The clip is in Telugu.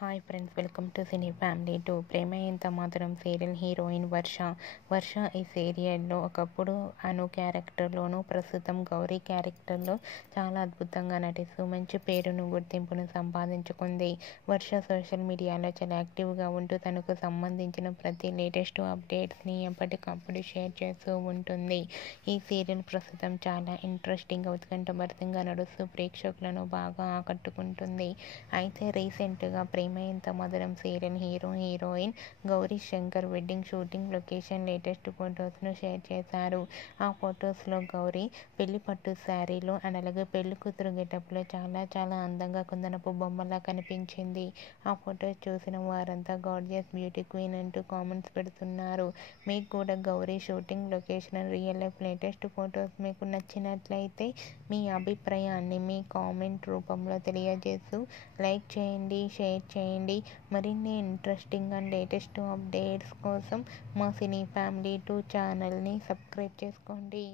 Hi friends, welcome to cine family 2. Prema Entha Madhuram serial heroine వర్ష ఈ సీరియల్లో ఒకప్పుడు అను క్యారెక్టర్లోనూ, ప్రస్తుతం గౌరీ క్యారెక్టర్లో చాలా అద్భుతంగా నటిస్తూ మంచి పేరును, గుర్తింపును సంపాదించుకుంది. వర్ష సోషల్ మీడియాలో చాలా యాక్టివ్గా ఉంటూ తనకు సంబంధించిన ప్రతి లేటెస్ట్ అప్డేట్స్ని ఎప్పటికప్పుడు షేర్ చేస్తూ ఉంటుంది. ఈ సీరియల్ ప్రస్తుతం చాలా ఇంట్రెస్టింగ్, ఉత్కంఠభరితంగా నడుస్తూ ప్రేక్షకులను బాగా ఆకట్టుకుంటుంది. అయితే రీసెంట్గా Prema Entha Madhuram serial heroine Gauri Shankar wedding shooting location latest ఫొటోస్ను షేర్ చేశారు. ఆ ఫొటోస్లో గౌరీ పెళ్లి పట్టు శారీలో అండ్ అలాగే పెళ్లి కూతురు గెటప్లో చాలా అందంగా కుందనపు బొమ్మలా కనిపించింది. ఆ ఫొటోస్ చూసిన వారంతా గార్జియస్ బ్యూటీ క్వీన్ అంటూ కామెంట్స్ పెడుతున్నారు. మీకు కూడా Gauri shooting location real life latest photos మీకు నచ్చినట్లయితే మీ అభిప్రాయాన్ని మీ కామెంట్ రూపంలో తెలియజేస్తూ లైక్ చేయండి, షేర్ చేయండి. మరిన్ని ఇంట్రెస్టింగ్ అండ్ లేటెస్ట్ అప్డేట్స్ కోసం మా సినీ ఫ్యామిలీ 2 ఛానల్ని సబ్స్క్రైబ్ చేసుకోండి.